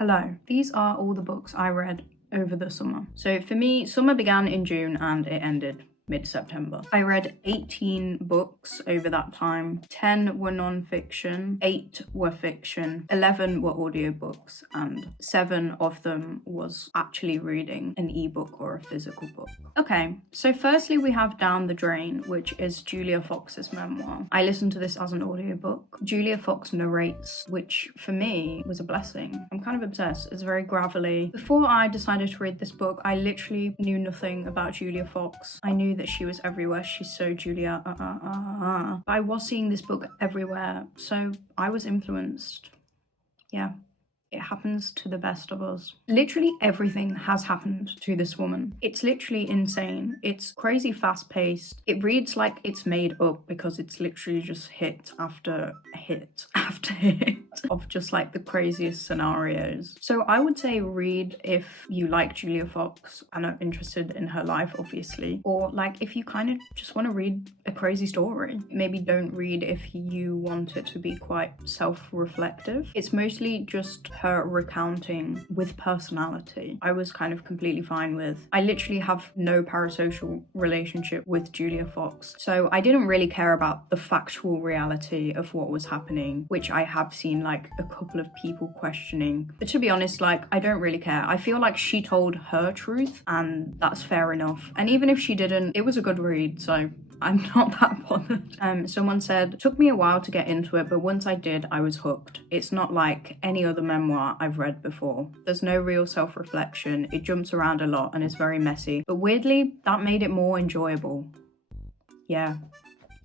Hello, these are all the books I read over the summer. So for me, summer began in June and it ended mid-September. I read 18 books over that time. 10 were non-fiction, 8 were fiction, 11 were audiobooks, and 7 of them was actually reading an ebook or a physical book. Okay, so firstly we have Down the Drain, which is Julia Fox's memoir. I listened to this as an audiobook. Julia Fox narrates, which for me was a blessing. I'm kind of obsessed. It's very gravelly. Before I decided to read this book, I literally knew nothing about Julia Fox. I knew that she was everywhere. She's so Julia. I was seeing this book everywhere, so I was influenced. Yeah. It happens to the best of us. Literally everything has happened to this woman. It's literally insane. It's crazy fast-paced. It reads like it's made up because it's literally just hit after hit after hit of just like the craziest scenarios. So I would say read if you like Julia Fox and are interested in her life, obviously. Or like if you kind of just want to read a crazy story. Maybe don't read if you want it to be quite self-reflective. It's mostly just her recounting with personality. I was kind of completely fine with. I literally have no parasocial relationship with Julia Fox, so I didn't really care about the factual reality of what was happening, which I have seen like a couple of people questioning. But to be honest, like I don't really care. I feel like she told her truth and that's fair enough. And even if she didn't, it was a good read, so I'm not that bothered. Someone said, took me a while to get into it, but once I did, I was hooked. It's not like any other memoir I've read before. There's no real self-reflection. It jumps around a lot and is very messy. But weirdly, that made it more enjoyable. Yeah.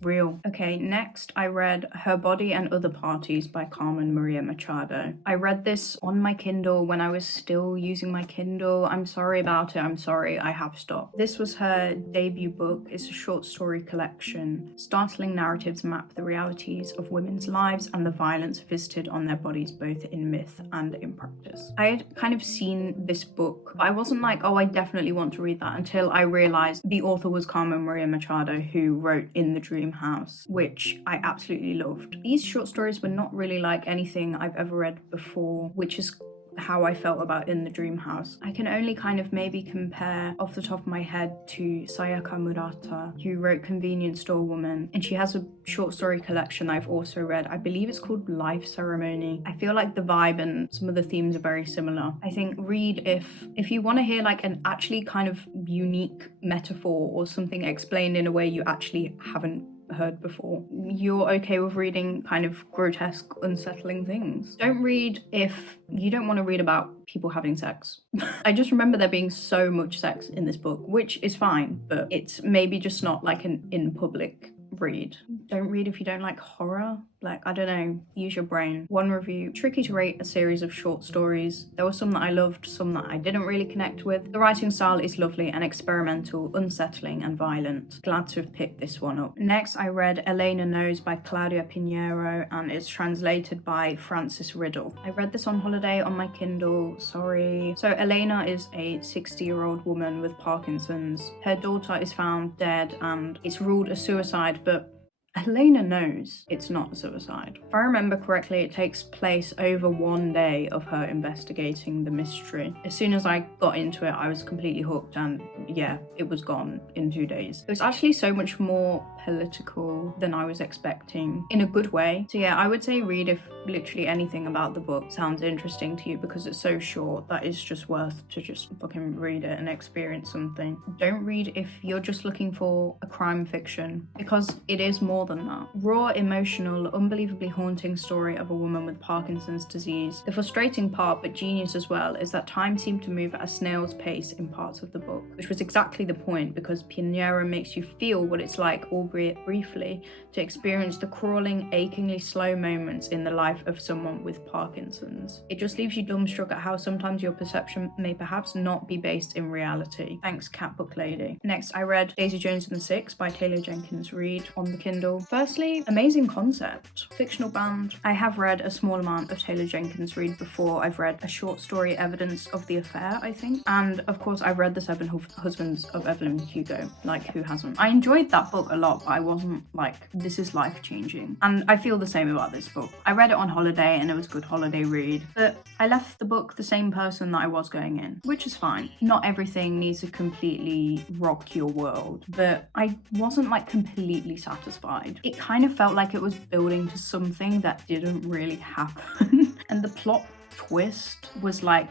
Real. Okay, next I read Her Body and Other Parties by Carmen Maria Machado. I read this on my Kindle when I was still using my Kindle. I'm sorry about it. I'm sorry, I have stopped. This was her debut book. It's a short story collection. Startling narratives map the realities of women's lives and the violence visited on their bodies both in myth and in practice. I had kind of seen this book, but I wasn't like, oh, I definitely want to read that until I realized the author was Carmen Maria Machado, who wrote In the Dream House, which I absolutely loved. These short stories were not really like anything I've ever read before, which is how I felt about In the Dream House. I can only kind of maybe compare off the top of my head to Sayaka Murata, who wrote Convenience Store Woman, and she has a short story collection I've also read. I believe it's called Life Ceremony. I feel like the vibe and some of the themes are very similar. I think read if you want to hear like an actually kind of unique metaphor or something explained in a way you actually haven't heard before. You're okay with reading kind of grotesque, unsettling things. Don't read if you don't want to read about people having sex. I just remember there being so much sex in this book, which is fine, but it's maybe just not like an in public read. Don't read if you don't like horror. Like, I don't know, use your brain. One review, tricky to rate a series of short stories. There were some that I loved, some that I didn't really connect with. The writing style is lovely and experimental, unsettling and violent. Glad to have picked this one up. Next, I read Elena Knows by Claudia Piñeiro, and it's translated by Francis Riddle. I read this on holiday on my Kindle, sorry. So Elena is a 60-year-old woman with Parkinson's. Her daughter is found dead and it's ruled a suicide, but Elena knows it's not suicide. If I remember correctly, it takes place over one day of her investigating the mystery. As soon as I got into it, I was completely hooked, and yeah, it was gone in 2 days. It was actually so much more political than I was expecting, in a good way. So yeah, I would say read if literally anything about the book sounds interesting to you, because it's so short that it's just worth to just fucking read it and experience something. Don't read if you're just looking for a crime fiction, because it is more than that. Raw, emotional, unbelievably haunting story of a woman with Parkinson's disease. The frustrating part, but genius as well, is that time seemed to move at a snail's pace in parts of the book, which was exactly the point, because Piñeiro makes you feel what it's like, albeit briefly, to experience the crawling, achingly slow moments in the life of someone with Parkinson's. It just leaves you dumbstruck at how sometimes your perception may perhaps not be based in reality. Thanks, Cat Book Lady. Next, I read Daisy Jones and the Six by Taylor Jenkins Reid on the Kindle. feel. Firstly, amazing concept. Fictional band. I have read a small amount of Taylor Jenkins Reid before. I've read a short story, Evidence of the Affair, I think. And of course, I've read The Seven Husbands of Evelyn Hugo. Like, who hasn't? I enjoyed that book a lot, but I wasn't like, this is life-changing. And I feel the same about this book. I read it on holiday and it was a good holiday read, but I left the book the same person that I was going in, which is fine. Not everything needs to completely rock your world, but I wasn't like completely satisfied. It kind of felt like it was building to something that didn't really happen. And the plot twist was like,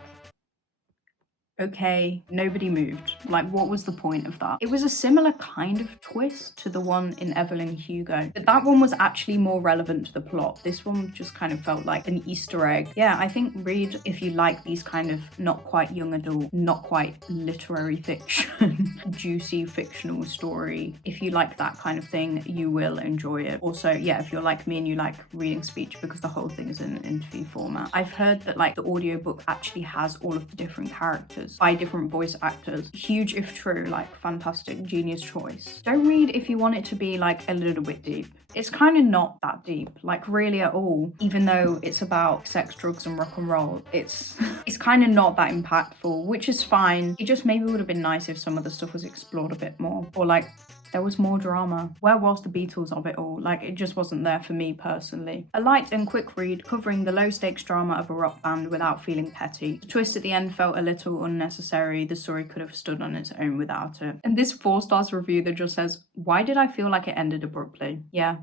okay, nobody moved. Like, what was the point of that? It was a similar kind of twist to the one in Evelyn Hugo, but that one was actually more relevant to the plot. This one just kind of felt like an Easter egg. Yeah, I think read if you like these kind of not quite young adult, not quite literary fiction, juicy fictional story. If you like that kind of thing, you will enjoy it. Also, yeah, if you're like me and you like reading speech, because the whole thing is in an interview format. I've heard that like the audiobook actually has all of the different characters by different voice actors. Huge if true, like fantastic, genius choice. Don't read if you want it to be like a little bit deep. It's kind of not that deep, like really at all. Even though it's about sex, drugs and rock and roll, it's kind of not that impactful, which is fine. It just maybe would have been nice if some of the stuff was explored a bit more, or like there was more drama. Where was the Beatles of it all? Like, it just wasn't there for me personally. A light and quick read covering the low-stakes drama of a rock band without feeling petty. The twist at the end felt a little unnecessary. The story could have stood on its own without it. And this 4 stars review that just says, why did I feel like it ended abruptly? Yeah.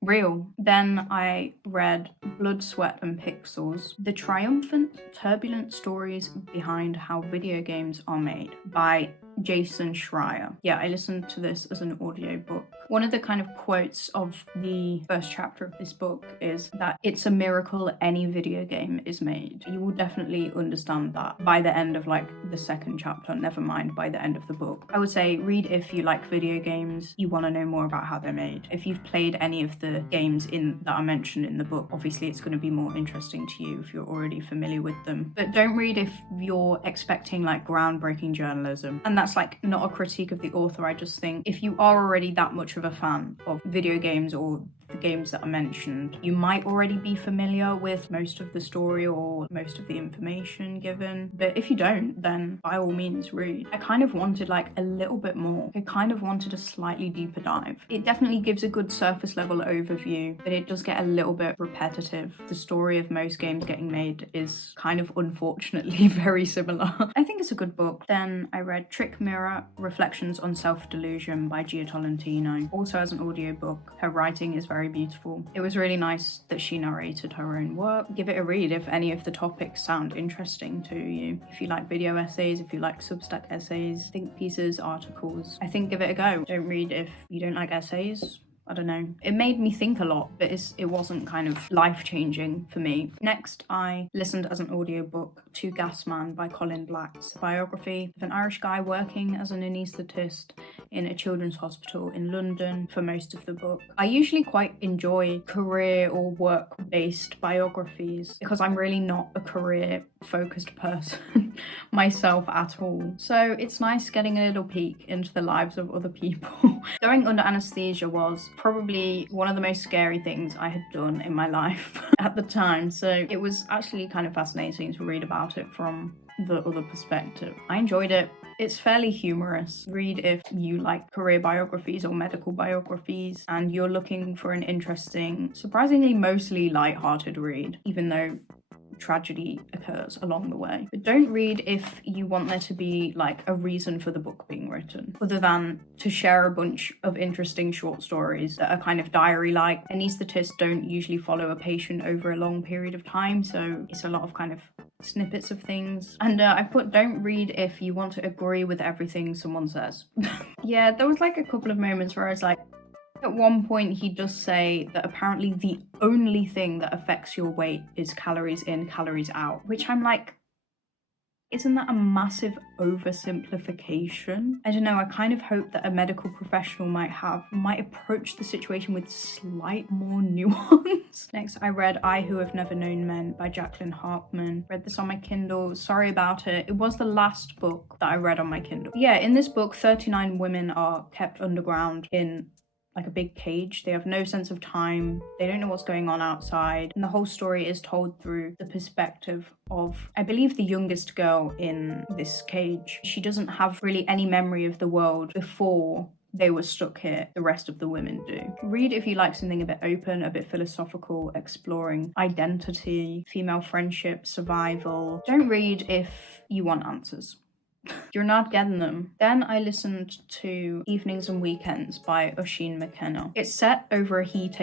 Real. Then I read Blood, Sweat and Pixels, The Triumphant, Turbulent Stories Behind How Video Games Are Made by Jason Schreier. Yeah, I listened to this as an audiobook. One of the kind of quotes of the first chapter of this book is that it's a miracle any video game is made. You will definitely understand that by the end of like the second chapter, never mind by the end of the book. I would say read if you like video games, you want to know more about how they're made. If you've played any of the games that are mentioned in the book, obviously it's going to be more interesting to you if you're already familiar with them. But don't read if you're expecting like groundbreaking journalism. And that's like not a critique of the author. I just think if you are already that much of a fan of video games or the games that are mentioned, you might already be familiar with most of the story or most of the information given. But if you don't, then by all means read. I kind of wanted like a little bit more. I kind of wanted a slightly deeper dive. It definitely gives a good surface level overview, but it does get a little bit repetitive. The story of most games getting made is kind of unfortunately very similar. I think it's a good book. Then I read Trick Mirror, Reflections on Self-Delusion by Tolentino. Also as an audiobook. Her writing is very beautiful. It was really nice that she narrated her own work. Give it a read if any of the topics sound interesting to you. If you like video essays, if you like Substack essays, think pieces, articles, I think give it a go. Don't read if you don't like essays. I don't know. It made me think a lot, but it wasn't kind of life-changing for me. Next, I listened as an audiobook to Gasman by Colin Black. It's a biography of an Irish guy working as an anaesthetist in a children's hospital in London for most of the book. I usually quite enjoy career or work-based biographies because I'm really not a career-focused person myself at all. So it's nice getting a little peek into the lives of other people. Going under anaesthesia was probably one of the most scary things I had done in my life at the time, so it was actually kind of fascinating to read about it from the other perspective. I enjoyed it. It's fairly humorous. Read if you like career biographies or medical biographies and you're looking for an interesting, surprisingly mostly light-hearted read, even though tragedy occurs along the way. But don't read if you want there to be like a reason for the book being written, other than to share a bunch of interesting short stories that are kind of diary-like. Anaesthetists don't usually follow a patient over a long period of time, so it's a lot of kind of snippets of things. And I put don't read if you want to agree with everything someone says. Yeah, there was like a couple of moments where I was like, at one point, he does say that apparently the only thing that affects your weight is calories in, calories out, which I'm like, isn't that a massive oversimplification? I don't know, I kind of hope that a medical professional might approach the situation with slight more nuance. Next, I read I Who Have Never Known Men by Jacqueline Harpman. Read this on my Kindle. Sorry about it. It was the last book that I read on my Kindle. Yeah, in this book, 39 women are kept underground in like a big cage. They have no sense of time. They don't know what's going on outside. And the whole story is told through the perspective of, I believe, the youngest girl in this cage. She doesn't have really any memory of the world before they were stuck here. The rest of the women do. Read if you like something a bit open, a bit philosophical, exploring identity, female friendship, survival. Don't read if you want answers. You're not getting them. Then I listened to Evenings and Weekends by oisín McKenna. It's set over a heat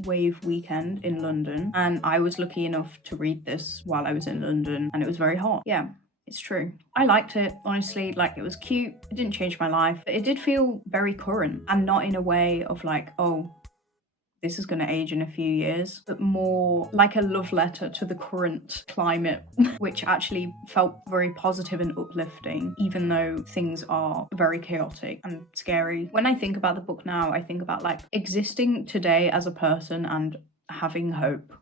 wave weekend in London, and I was lucky enough to read this while I was in London, and it was very hot. Yeah. It's true. I liked it, honestly. Like, it was cute. It didn't change my life. But it did feel very current, and not in a way of like, oh, this is going to age in a few years, but more like a love letter to the current climate, which actually felt very positive and uplifting, even though things are very chaotic and scary. When I think about the book now, I think about like existing today as a person and having hope.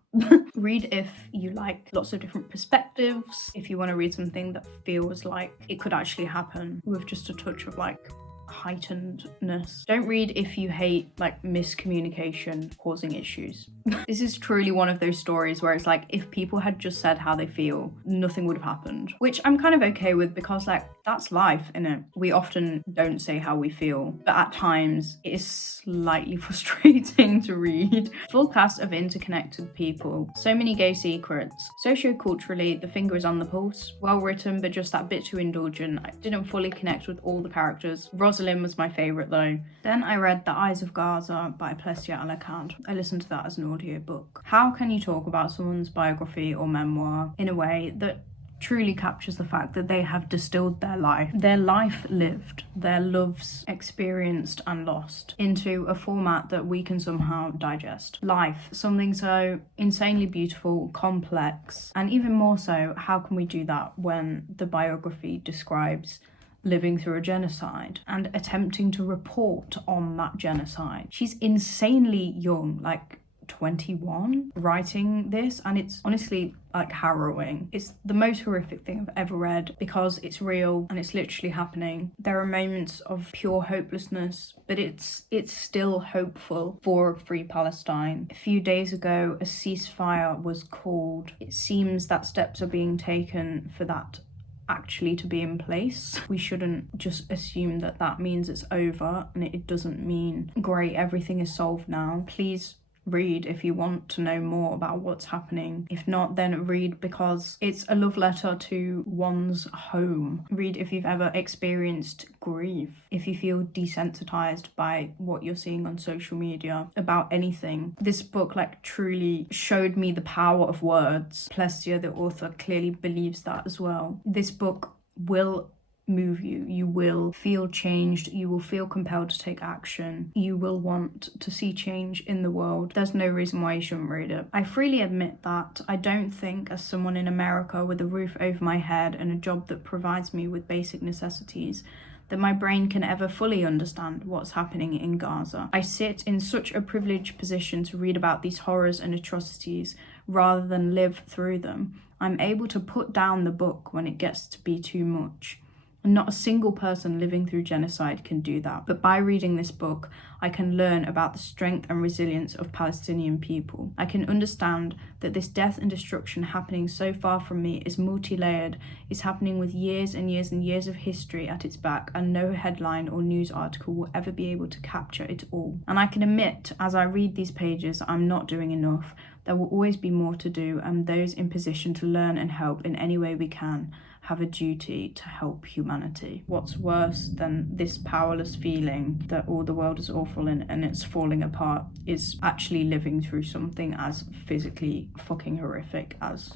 Read if you like lots of different perspectives, if you want to read something that feels like it could actually happen with just a touch of like heightenedness. Don't read if you hate like miscommunication causing issues. This is truly one of those stories where it's like, if people had just said how they feel, nothing would have happened, which I'm kind of okay with, because like, that's life, innit? We often don't say how we feel, but at times it is slightly frustrating to read. Full cast of interconnected people, so many gay secrets. Socio-culturally, the finger is on the pulse. Well written, but just that bit too indulgent. I didn't fully connect with all the characters. Rosalind was my favourite though. Then I read The Eyes of Gaza by Plestia, alaqad. I listened to that as an audiobook. How can you talk about someone's biography or memoir in a way that truly captures the fact that they have distilled their life lived, their loves experienced and lost, into a format that we can somehow digest? Life, something so insanely beautiful, complex, and even more so, how can we do that when the biography describes living through a genocide and attempting to report on that genocide? She's insanely young, like 21, writing this, and it's honestly like harrowing. It's the most horrific thing I've ever read, because it's real and it's literally happening. There are moments of pure hopelessness, but it's still hopeful for a free Palestine. A few days ago, a ceasefire was called. It seems that steps are being taken for that actually to be in place. We shouldn't just assume that that means it's over, and it doesn't mean, great, everything is solved now. Please read if you want to know more about what's happening. If not, then read because it's a love letter to one's home. Read if you've ever experienced grief, if you feel desensitized by what you're seeing on social media about anything. This book like truly showed me the power of words. Plestia, the author, clearly believes that as well. This book will move you. You will feel changed. You will feel compelled to take action. You will want to see change in the world. There's no reason why you shouldn't read it. I freely admit that I don't think, as someone in America with a roof over my head and a job that provides me with basic necessities, that my brain can ever fully understand what's happening in Gaza. I sit in such a privileged position to read about these horrors and atrocities rather than live through them. I'm able to put down the book when it gets to be too much. And not a single person living through genocide can do that. But by reading this book, I can learn about the strength and resilience of Palestinian people. I can understand that this death and destruction happening so far from me is multi-layered, is happening with years and years and years of history at its back, and no headline or news article will ever be able to capture it all. And I can admit, as I read these pages, I'm not doing enough. There will always be more to do, and those in position to learn and help in any way we can have a duty to help humanity. What's worse than this powerless feeling that all the world is awful and it's falling apart is actually living through something as physically fucking horrific as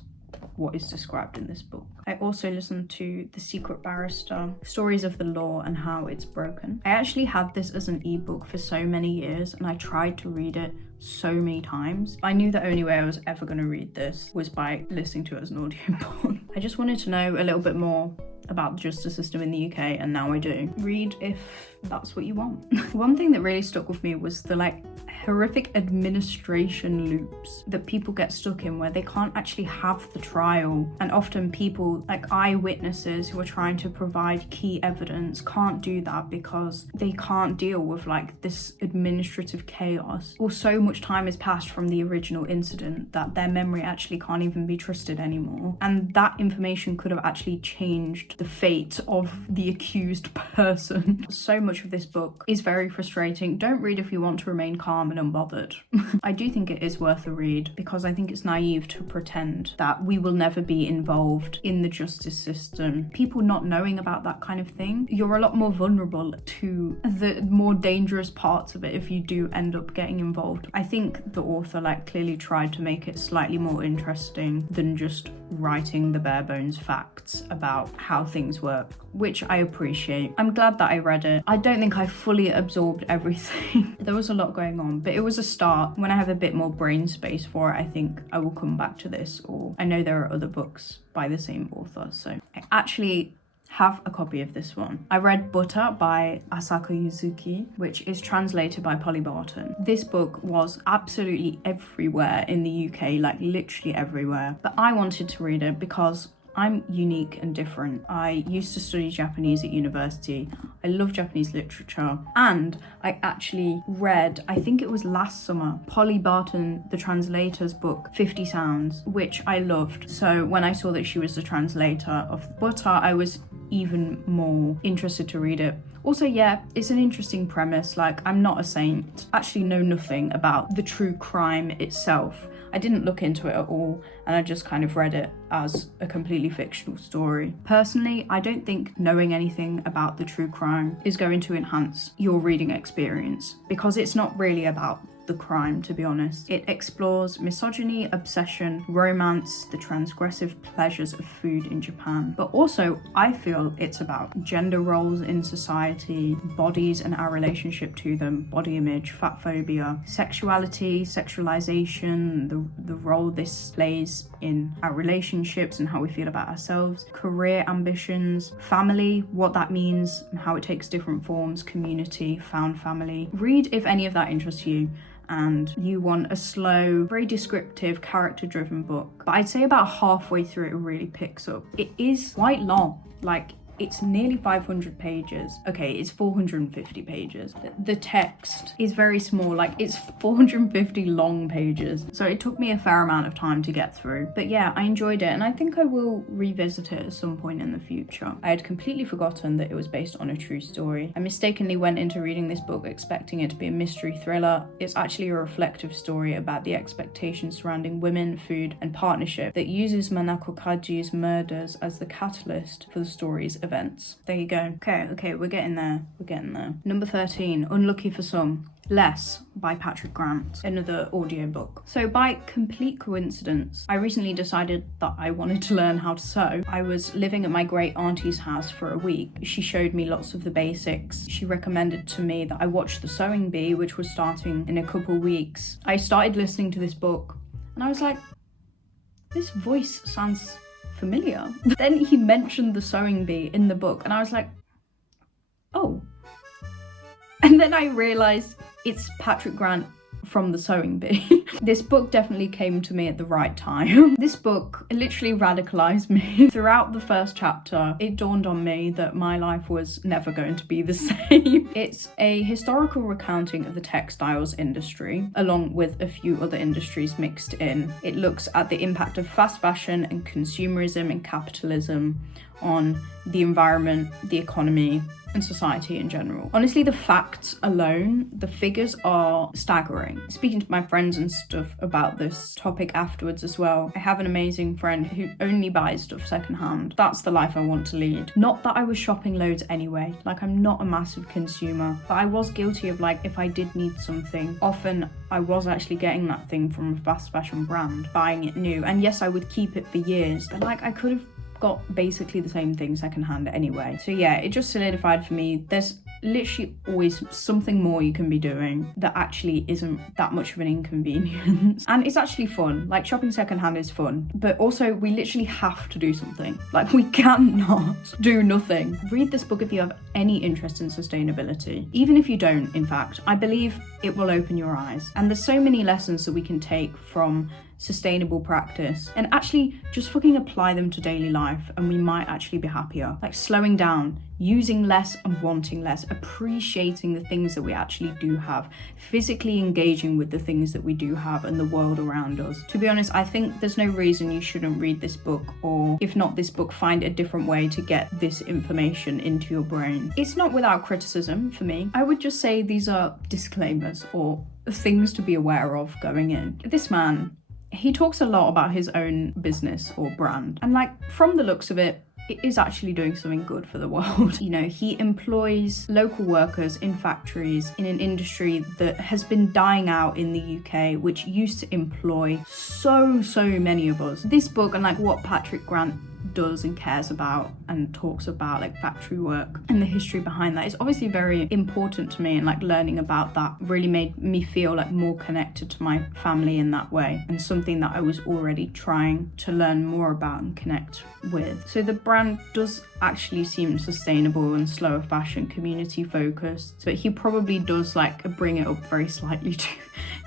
what is described in this book. I also listened to The Secret Barrister, Stories of the Law and How It's Broken. I actually had this as an ebook for so many years, and I tried to read it so many times. I knew the only way I was ever going to read this was by listening to it as an audiobook. I just wanted to know a little bit more about the justice system in the UK, and now I do. Read if that's what you want. One thing that really stuck with me was the horrific administration loops that people get stuck in where they can't actually have the trial. And often people, like eyewitnesses who are trying to provide key evidence, can't do that because they can't deal with like this administrative chaos. Or so much time has passed from the original incident that their memory actually can't even be trusted anymore. And that information could have actually changed the fate of the accused person. So much of this book is very frustrating. Don't read if you want to remain calm and unbothered. I do think it is worth a read because I think it's naive to pretend that we will never be involved in the justice system. People not knowing about that kind of thing, you're a lot more vulnerable to the more dangerous parts of it if you do end up getting involved. I think the author like clearly tried to make it slightly more interesting than just writing the bare bones facts about how things work, which I appreciate. I'm glad that I read it. I don't think I fully absorbed everything. There was a lot going on, but it was a start. When I have a bit more brain space for it, I think I will come back to this, or I know there are other books by the same author, so I actually have a copy of this one. I read Butter by Asako Yuzuki, which is translated by Polly Barton. This book was absolutely everywhere in the UK, like literally everywhere. But I wanted to read it because I'm unique and different. I used to study Japanese at university. I love Japanese literature. And I actually read, I think it was last summer, Polly Barton, the translator's book, 50 Sounds, which I loved. So when I saw that she was the translator of Butter, I was even more interested to read it. Also, yeah, it's an interesting premise. Like, I'm not a saint. Actually know nothing about the true crime itself. I didn't look into it at all, and I just kind of read it as a completely fictional story. Personally, I don't think knowing anything about the true crime is going to enhance your reading experience, because it's not really about the crime, to be honest. It explores misogyny, obsession, romance, the transgressive pleasures of food in Japan. But also, I feel it's about gender roles in society, bodies and our relationship to them, body image, fat phobia, sexuality, sexualization, the role this plays in our relationships and how we feel about ourselves, career ambitions, family, what that means and how it takes different forms, community, found family. Read if any of that interests you and you want a slow, very descriptive, character-driven book. But I'd say about halfway through it really picks up. It is quite long, like it's nearly 500 pages. Okay, it's 450 pages. The text is very small, like it's 450 long pages. So it took me a fair amount of time to get through. But yeah, I enjoyed it and I think I will revisit it at some point in the future. I had completely forgotten that it was based on a true story. I mistakenly went into reading this book expecting it to be a mystery thriller. It's actually a reflective story about the expectations surrounding women, food, and partnership that uses Manako Kaji's murders as the catalyst for the story's events. There you go. Okay, we're getting there. Number 13, Unlucky for Some. Less by Patrick Grant, another audiobook. So by complete coincidence, I recently decided that I wanted to learn how to sew. I was living at my great auntie's house for a week. She showed me lots of the basics. She recommended to me that I watch The Sewing Bee, which was starting in a couple weeks. I started listening to this book and I was like, this voice sounds familiar. Then he mentioned The Sewing Bee in the book and I was like, oh. And then I realised it's Patrick Grant from The Sewing Bee. This book definitely came to me at the right time. This book literally radicalised me. Throughout the first chapter, it dawned on me that my life was never going to be the same. It's a historical recounting of the textiles industry, along with a few other industries mixed in. It looks at the impact of fast fashion and consumerism and capitalism on the environment, the economy, and society in general. Honestly, the facts alone, the figures are staggering. Speaking to my friends and stuff about this topic afterwards as well, I have an amazing friend who only buys stuff secondhand. That's the life I want to lead. Not that I was shopping loads anyway, like I'm not a massive consumer, but I was guilty of like, if I did need something, often I was actually getting that thing from a fast fashion brand, buying it new. And yes, I would keep it for years, but like I could have got basically the same thing secondhand anyway. So yeah, it just solidified for me, there's literally always something more you can be doing that actually isn't that much of an inconvenience. And it's actually fun. Like, shopping secondhand is fun, but also we literally have to do something. Like, we cannot do nothing. Read this book if you have any interest in sustainability. Even if you don't, in fact, I believe it will open your eyes. And there's so many lessons that we can take from sustainable practice and actually just fucking apply them to daily life, and we might actually be happier. Like, slowing down, using less and wanting less, appreciating the things that we actually do have, physically engaging with the things that we do have and the world around us. To be honest, I think there's no reason you shouldn't read this book, or if not this book, find a different way to get this information into your brain. It's not without criticism for me. I would just say these are disclaimers or things to be aware of going in. This man, he talks a lot about his own business or brand, and like, from the looks of it, it is actually doing something good for the world. You know, he employs local workers in factories in an industry that has been dying out in the UK, which used to employ so many of us. This book, and like what Patrick Grant does and cares about and talks about, like factory work and the history behind that, is obviously very important to me, and like learning about that really made me feel like more connected to my family in that way, and something that I was already trying to learn more about and connect with. So the brand does actually seem sustainable and slower fashion, community focused, but he probably does like bring it up very slightly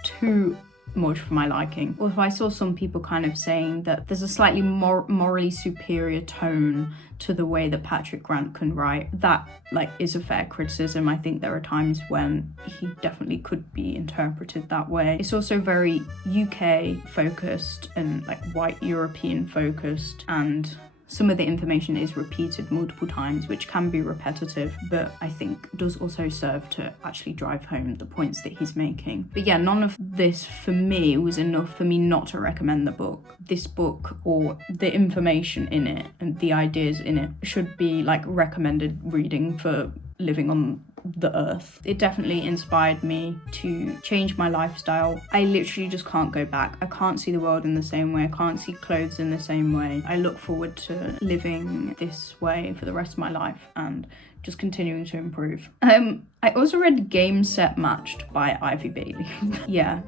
too much for my liking. Although I saw some people kind of saying that there's a slightly more morally superior tone to the way that Patrick Grant can write. That like is a fair criticism. I think there are times when he definitely could be interpreted that way. It's also very UK focused and like white European focused, and some of the information is repeated multiple times, which can be repetitive, but I think does also serve to actually drive home the points that he's making. But yeah, none of this for me was enough for me not to recommend the book. This book, or the information in it and the ideas in it, should be like recommended reading for living on the earth. It definitely inspired me to change my lifestyle. I literally just can't go back. I can't see the world in the same way. I can't see clothes in the same way. I look forward to living this way for the rest of my life and just continuing to improve. I also read Game Set Matched by Ivy Bailey. Yeah.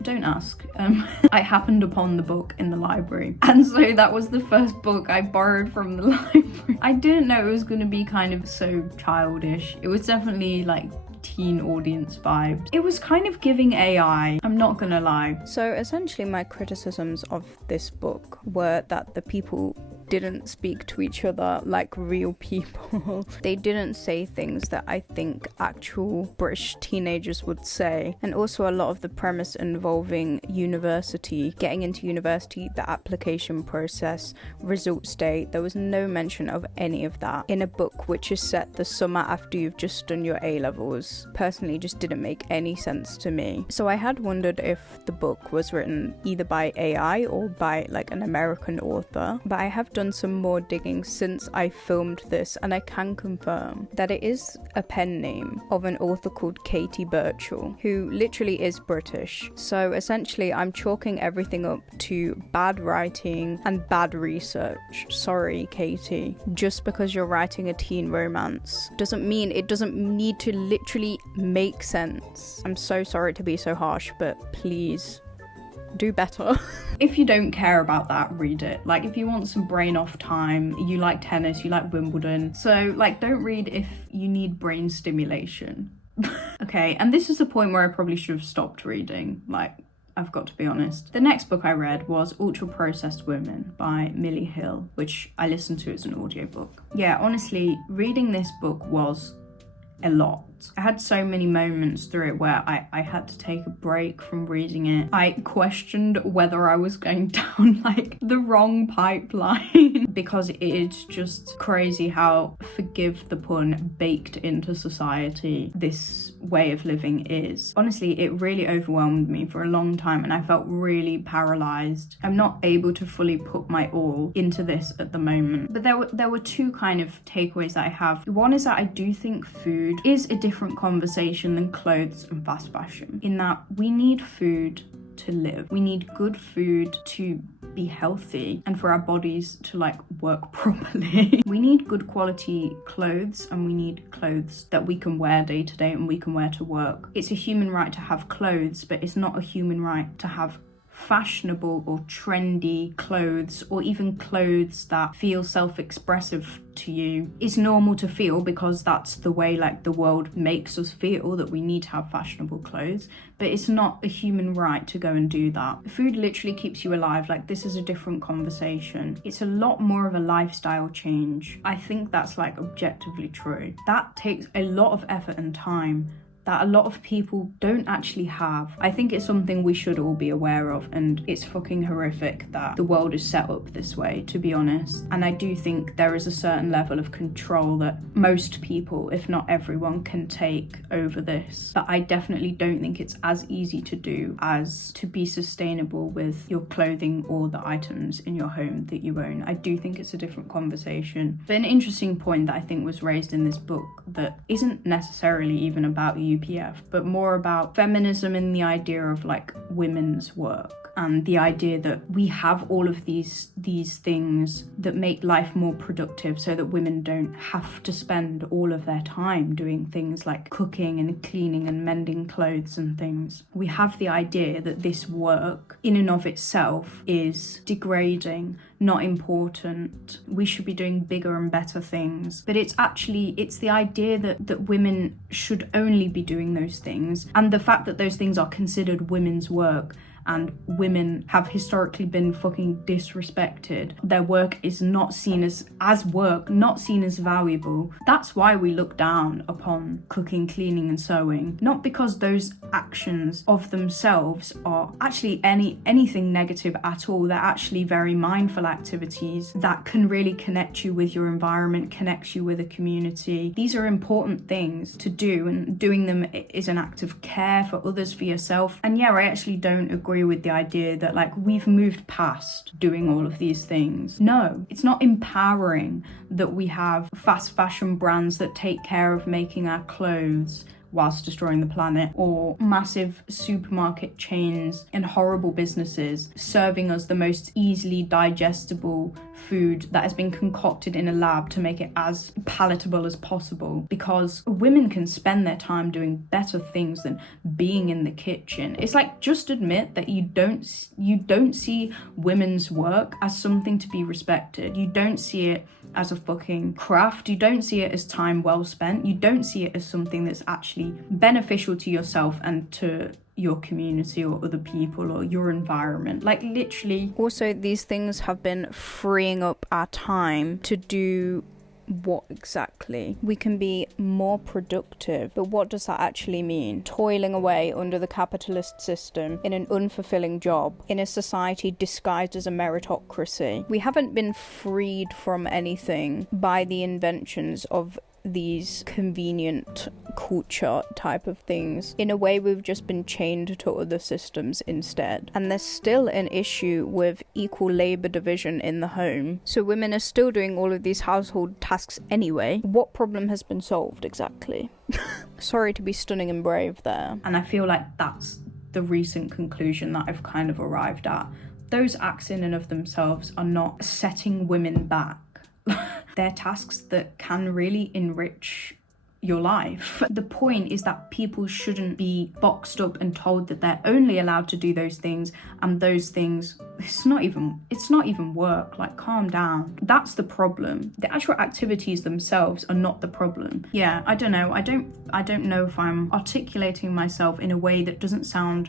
Don't ask. I happened upon the book in the library, and so that was the first book I borrowed from the library. I didn't know it was going to be kind of so childish. It was definitely like teen audience vibes. It was kind of giving AI, I'm not gonna lie. So essentially my criticisms of this book were that the people didn't speak to each other like real people. They didn't say things that I think actual British teenagers would say. And also a lot of the premise involving university, getting into university, the application process, results day, there was no mention of any of that in a book which is set the summer after you've just done your A-levels. Personally, just didn't make any sense to me. So I had wondered if the book was written either by AI or by like an American author, but I have done some more digging since I filmed this, and I can confirm that it is a pen name of an author called Katie Birchall, who literally is British. So essentially I'm chalking everything up to bad writing and bad research. Sorry, Katie. Just because you're writing a teen romance doesn't mean it doesn't need to literally make sense. I'm so sorry to be so harsh, but please do better. If you don't care about that, read it. Like, if you want some brain off time, you like tennis, you like Wimbledon, so like don't read if you need brain stimulation. Okay, and this is a point where I probably should have stopped reading, like, I've got to be honest. The next book I read was Ultra Processed Women by Milli Hill, which I listened to as an audiobook. Yeah, honestly, reading this book was a lot. I had so many moments through it where I had to take a break from reading it. I questioned whether I was going down like the wrong pipeline because it is just crazy how, forgive the pun, baked into society this way of living is. Honestly, it really overwhelmed me for a long time and I felt really paralyzed. I'm not able to fully put my all into this at the moment. But there were two kind of takeaways that I have. One is that I do think food is a different conversation than clothes and fast fashion, in that we need food to live. We need good food to be healthy and for our bodies to like work properly. We need good quality clothes, and we need clothes that we can wear day to day and we can wear to work. It's a human right to have clothes, but it's not a human right to have fashionable or trendy clothes, or even clothes that feel self-expressive to you. It's normal to feel because that's the way like the world makes us feel, that we need to have fashionable clothes, but it's not a human right to go and do that. Food literally keeps you alive. Like, this is a different conversation. It's a lot more of a lifestyle change. I think that's like objectively true. That takes a lot of effort and time that a lot of people don't actually have. I think it's something we should all be aware of, and it's fucking horrific that the world is set up this way, to be honest. And I do think there is a certain level of control that most people, if not everyone, can take over this. But I definitely don't think it's as easy to do as to be sustainable with your clothing or the items in your home that you own. I do think it's a different conversation. But an interesting point that I think was raised in this book that isn't necessarily even about UPF, but more about feminism and the idea of like women's work, and the idea that we have all of these things that make life more productive so that women don't have to spend all of their time doing things like cooking and cleaning and mending clothes and things. We have the idea that this work in and of itself is degrading, not important. We should be doing bigger and better things. But it's the idea that women should only be doing those things, and the fact that those things are considered women's work and women have historically been fucking disrespected. Their work is not seen as work, not seen as valuable. That's why we look down upon cooking, cleaning and sewing. Not because those actions of themselves are actually anything negative at all. They're actually very mindful activities that can really connect you with your environment, connect you with a community. These are important things to do, and doing them is an act of care for others, for yourself. And yeah, I actually don't agree with the idea that like we've moved past doing all of these things. No, it's not empowering that we have fast fashion brands that take care of making our clothes whilst destroying the planet, or massive supermarket chains and horrible businesses serving us the most easily digestible food that has been concocted in a lab to make it as palatable as possible, because women can spend their time doing better things than being in the kitchen. It's like, just admit that you don't see women's work as something to be respected. You don't see it as a fucking craft. You don't see it as time well spent. You don't see it as something that's actually beneficial to yourself and to your community or other people or your environment. Like, literally. Also, these things have been freeing up our time to do what exactly? We can be more productive, but what does that actually mean? Toiling away under the capitalist system in an unfulfilling job in a society disguised as a meritocracy. We haven't been freed from anything by the inventions of these convenient culture type of things. In a way, we've just been chained to other systems instead. And there's still an issue with equal labor division in the home. So women are still doing all of these household tasks anyway. What problem has been solved exactly? Sorry to be stunning and brave there. And I feel like that's the recent conclusion that I've kind of arrived at. Those acts in and of themselves are not setting women back. They're tasks that can really enrich your life. The point is that people shouldn't be boxed up and told that they're only allowed to do those things, and those things, it's not even work. Like, calm down. That's the problem. The actual activities themselves are not the problem. Yeah, I don't know. I don't know if I'm articulating myself in a way that doesn't sound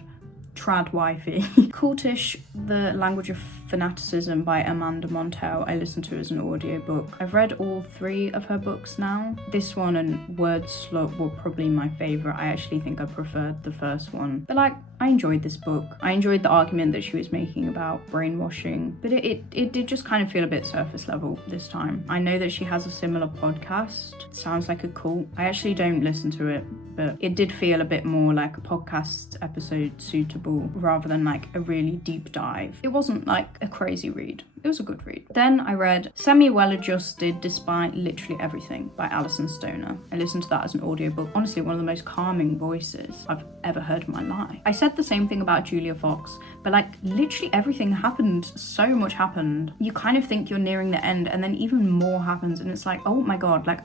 trad wifey. Cultish, The Language of Fanaticism by Amanda Montell, I listened to as an audiobook. I've read all 3 of her books now. This one and Word Slut were probably my favourite. I actually think I preferred the first one. But like, I enjoyed this book. I enjoyed the argument that she was making about brainwashing, but it did just kind of feel a bit surface level this time. I know that she has a similar podcast. It sounds like a cult. I actually don't listen to it, but it did feel a bit more like a podcast episode suitable rather than like a really deep dive. It wasn't like a crazy read. It was a good read. Then I read Semi Well Adjusted Despite Literally Everything by Alison Stoner. I listened to that as an audiobook. Honestly, one of the most calming voices I've ever heard in my life. I said the same thing about Julia Fox, but like literally everything happened. So much happened. You kind of think you're nearing the end, and then even more happens, and it's like, oh my god, like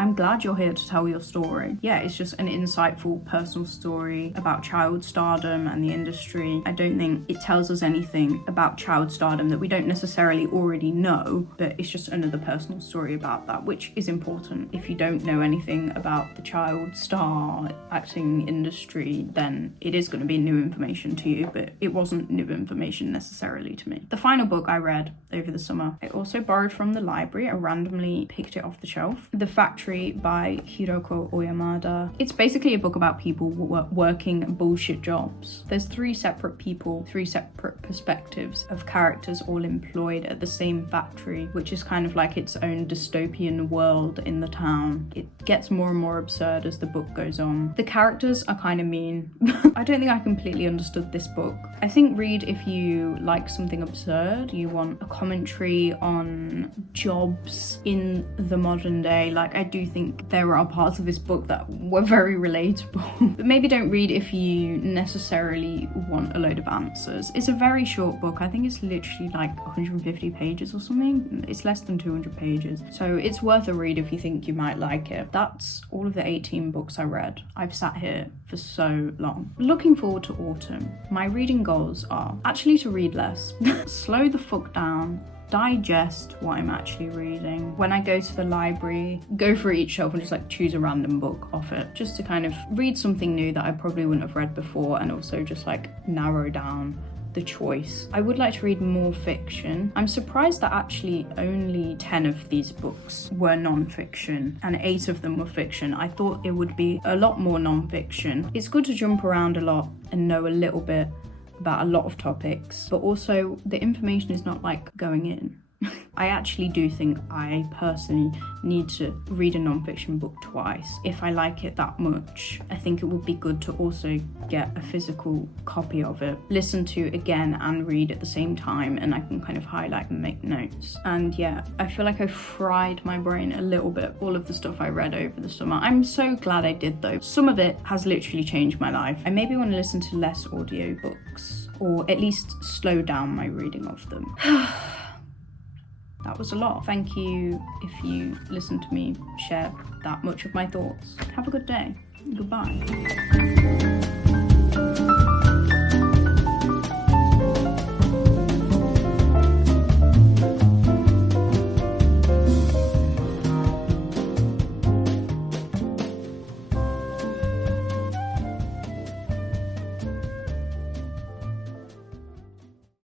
I'm glad you're here to tell your story. Yeah, it's just an insightful personal story about child stardom and the industry. I don't think it tells us anything about child stardom that we don't necessarily already know, but it's just another personal story about that, which is important. If you don't know anything about the child star acting industry, then it is going to be new information to you, but it wasn't new information necessarily to me. The final book I read over the summer, I also borrowed from the library. I randomly picked it off the shelf. The Factory by Hiroko Oyamada. It's basically a book about people working bullshit jobs. There's three separate people, three separate perspectives of characters all employed at the same factory, which is kind of like its own dystopian world in the town. It gets more and more absurd as the book goes on. The characters are kind of mean. I don't think I completely understood this book. I think read if you like something absurd, you want a commentary on jobs in the modern day. Like, I do think there are parts of this book that were very relatable. But maybe don't read if you necessarily want a load of answers. It's a very short book. I think it's literally like 150 pages or something. It's less than 200 pages. So it's worth a read if you think you might like it. That's all of the 18 books I read. I've sat here for so long. Looking forward to autumn. My reading goals are actually to read less, slow the fuck down, digest what I'm actually reading. When I go to the library, go for each shelf and just like choose a random book off it, just to kind of read something new that I probably wouldn't have read before, and also just like narrow down the choice. I would like to read more fiction. I'm surprised that actually only 10 of these books were non-fiction and 8 of them were fiction. I thought it would be a lot more non-fiction. It's good to jump around a lot and know a little bit about a lot of topics, but also the information is not like going in. I actually do think I personally need to read a non-fiction book twice. If I like it that much, I think it would be good to also get a physical copy of it, listen to again and read at the same time, and I can kind of highlight and make notes. And yeah, I feel like I fried my brain a little bit, all of the stuff I read over the summer. I'm so glad I did though. Some of it has literally changed my life. I maybe want to listen to less audiobooks, or at least slow down my reading of them. That was a lot. Thank you if you listened to me share that much of my thoughts. Have a good day. Goodbye.